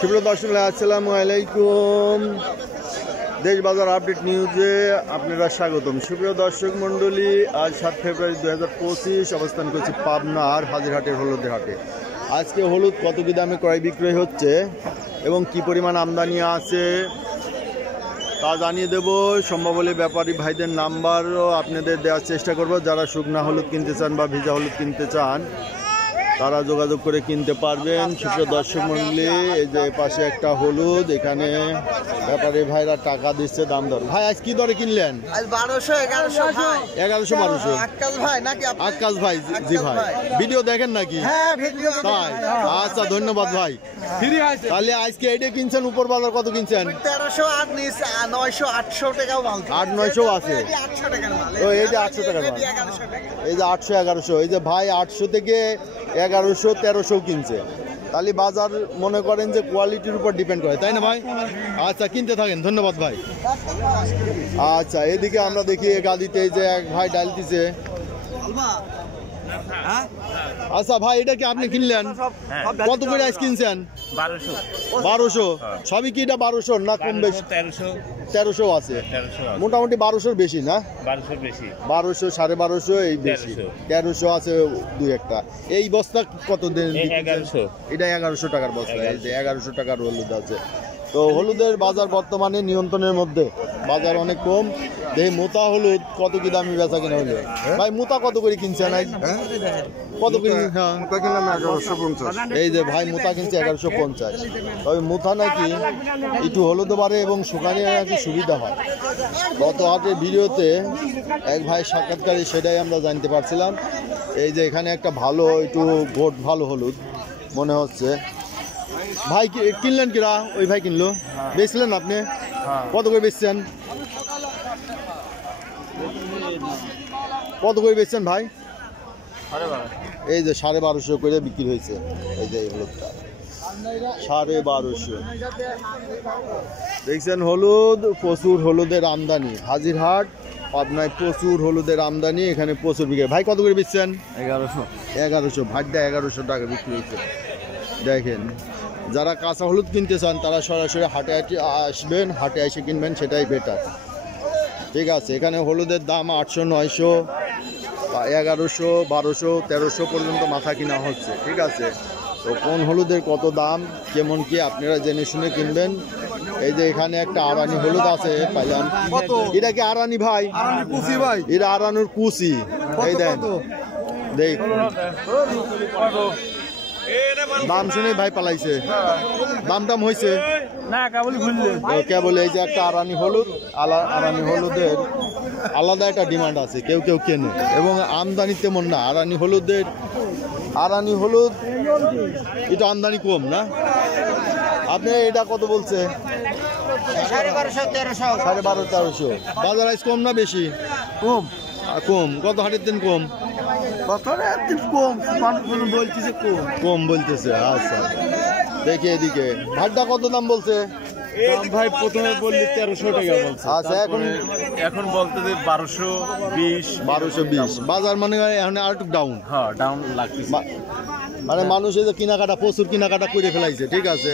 সুপ্রিয় দর্শক, আসসালামু আলাইকুম। দেশ বাজার আপডেট নিউজে আপনারা স্বাগতম। সুপ্রিয় দর্শক মণ্ডলী, আজ 7 ফেব্রুয়ারি 2025 অবস্থান করছি পাবনার হাজিরহাটের হলুদের হাটে। আজকে হলুদ কত কি দামে ক্রয় বিক্রয় হচ্ছে এবং কি পরিমাণ আমদানি আছে তা জানিয়ে দেব। সম্ভব হলে ব্যাপারী ভাইদের নাম্বারও আপনাদের দেওয়ার চেষ্টা করব। যারা শুকনা হলুদ কিনতে চান বা ভিজা হলুদ কিনতে চান তারা যোগাযোগ করে কিনতে পারবেন। সুপ্রিয় দর্শক মণ্ডলী, এই যে পাশে একটা হলুদ, এখানে ব্যাপারী ভাইরা টাকা দিচ্ছে দাম দর। ভাই আজ কি দরে কিনলেন? 1100-1200। আক্কাস ভাই, জি ভাই, ভিডিও দেখেন নাকি? তাই, আচ্ছা ধন্যবাদ ভাই। তাহলে আজকে এইটা কিনছেন, উপর বাজার কত কিনছেন? 800-900 আছে। তো এই যে 800 টাকার মাল, এই যে 800-1100, এই যে ভাই 800 থেকে 1100-1300 কিনছে। তাহলে বাজার মনে করেন যে কোয়ালিটির উপর ডিপেন্ড করে, তাই না ভাই? আচ্ছা, কিনতে থাকেন, ধন্যবাদ ভাই। আচ্ছা, এদিকে আমরা দেখি গাড়িতে যে এক ভাই ডালতিছে। আচ্ছা ভাই, এটা কি আপনি কিনলেন? কত করে আইস কিনছেন? 1200। সবই কি এটা 1200 না কম বেশি? 1300 আছে। মোটামুটি 1200 বেশি না? 1200, 1250 এই বেশি। 1300 আছে দুই একটা। এই বস্তা কত দেন? এটা 1100 টাকার বস্তা। এই যে 1100 টাকার হলুদ আছে। তো হলুদের বাজার বর্তমানে নিয়ন্ত্রণের মধ্যে, বাজার অনেক কম। এই মোতা হলুদ কত কি দামি বেচা কিনা হলো? ভাই মোতা কত করে কিনছেন? কত করে? এই যে ভাই মোতা কিনছে 1150। তবে মোতা নাকি একটু হলুদ বাড়ে এবং শুকানি নাকি সুবিধা হয়। গত হাটের ভিডিওতে এক ভাই সাক্ষাৎকারী, সেটাই আমরা জানতে পারছিলাম। এই যে এখানে একটা ভালো, একটু গোট ভালো হলুদ মনে হচ্ছে। ভাই কিনলেন কিরা? ওই ভাই কিনলো, বেচলেন আপনি? কত করে বেচছেন? কত করে বেচছেন ভাই? এই যে 1250 করে বিক্রি হয়েছে। এই যে এই হলুদটা 1250। দেখছেন, হলুদ প্রচুর, হলুদের আমদানি। হাজিরহাট পাবনায় প্রচুর হলুদের আমদানি, এখানে প্রচুর বিক্রি। ভাই কত করে বেচছেন? 1100। ভাটটা 1100 টাকা বিক্রি হয়েছে। দেখেন, যারা কাঁচা হলুদ কিনতে চান তারা সরাসরি হাটে আসবেন, হাটে এসে কিনবেন, সেটাই বেটার। ঠিক আছে, এখানে হলুদের দাম 800-900, 1100, 1200, 1300 পর্যন্ত মাথা কিনা হচ্ছে। ঠিক আছে, তো কোন হলুদের কত দাম, কেমন কি আপনারা জেনে শুনে কিনবেন। এই যে এখানে একটা আরানি হলুদ আছে, পাইলাম। এটা কি আরানি ভাই? ভাই এটা আরানুর কুচি। এই দেন, দেখ দাম শুনে ভাই পালাইছে। দাম হয়েছে না কেবল। এই যে একটা আরানি হলুদ, আরানি হলুদের আলাদা একটা ডিমান্ড আছে, কেউ কেউ কেনে এবং আমদানি তেমন না। আরানি হলুদ এটা আমদানি কম না? আপনি এটা কত বলছে? 1200-1300। বাজার আইস কম না বেশি? কম। কত হাটের দিন কম? কম বলতেছে। আচ্ছা, দেখি এদিকে ভাতটা কত দাম বলছে? ভাই প্রথমে বললি 1300 টাকা বলছে। আচ্ছা, এখন বলতে 1220। বাজার মানে এখন আর একটু ডাউন। হ্যাঁ, ডাউন লাগতেছে। মানে মানুষ এই যে কেনাকাটা, প্রচুর কেনাকাটা করে ফেলাইছে। ঠিক আছে,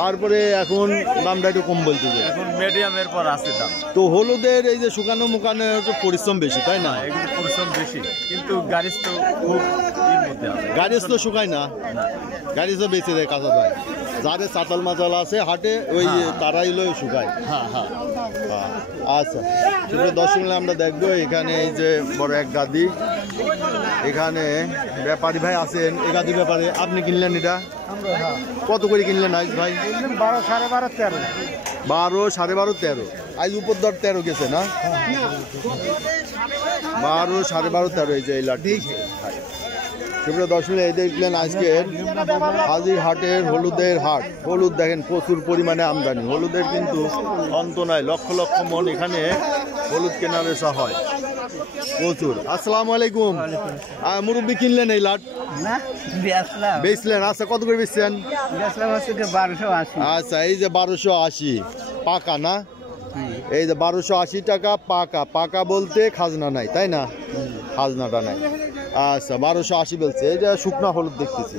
তারপরে এখন দামটা একটু কম বলতেছে। এখন মিডিয়ামের পর আছে দাম। তো হলুদের এই যে শুকানো মুকানো একটু পরিশ্রম বেশি, তাই না? এগুলো পরিশ্রম বেশি, কিন্তু গাড়িস তো খুব মধ্যে আছে। গাড়িস তো শুকায় না, গাড়িস তো বেঁচে দেয় কাঁচা যায়। যাদের চাতাল মাতাল আছে হাটে, ওই তারাই লয় শুকায়। আচ্ছা, সেটা দর্শক আমরা দেখবো। এখানে এই যে বড় এক গাদি, এখানে ব্যাপারী ভাই আছেন। এই গাদি ব্যাপারে আপনি কিনলেন এটা কত করে কিনলেন আজ ভাই? 12, 12.5, 13। 12, 12.5, 13। আজ উপর দর 13 গেছে না? 12, 12.5, 13। এই যে এই লাঠি। সুপ্রিয় দর্শক, এই দেখলেন আজকের হাজিরহাটের হলুদের হাট। হলুদ দেখেন প্রচুর পরিমাণে আমদানি। হলুদের কিন্তু অন্ত নাই, লক্ষ লক্ষ মন এখানে হলুদ কেনা বেচা হয় প্রচুর। আসসালামু আলাইকুম। মুরব্বী কিনলেন এই লাট? বেচলেন। আচ্ছা, কত করে বেচছেন? 1280। আচ্ছা, এই যে 1280 পাকা না? এই যে 1280 টাকা পাকা। পাকা বলতে খাজনা নাই, তাই না? খাজনাটা নাই। আচ্ছা, 1280 বলছে। এই যে শুকনা হলুদ দেখতেছি।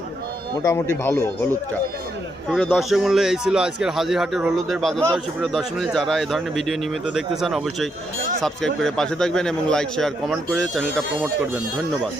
মোটামুটি ভালো হলুদটা। সুপ্রিয় দর্শক মূল্য এই ছিল আজকের হাজিরহাটের হলুদের বাজার দর। সুপ্রিয় দর্শক মূল্য যারা এই ধরনের ভিডিও নিয়মিত দেখতে চান অবশ্যই সাবস্ক্রাইব করে পাশে থাকবেন এবং লাইক শেয়ার কমেন্ট করে চ্যানেলটা প্রমোট করবেন। ধন্যবাদ।